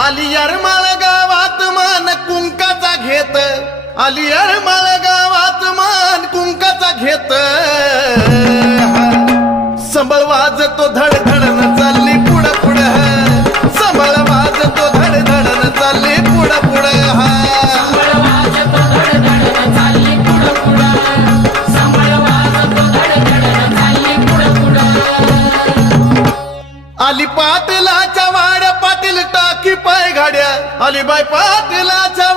आली यरमाळ गावात मान कुंकाचा घेत, आली यरमाळ गावात मान कुंकाचा घेत, संबळ वाजतो धड धडन चालली पुढं पुढं, संबळ वाजतो धड धडन चालली पुढं पुढं. आली पाटलाच्या वाड्या पाटील टाकी पाय गाड्या, आली बाई पाटलाच्या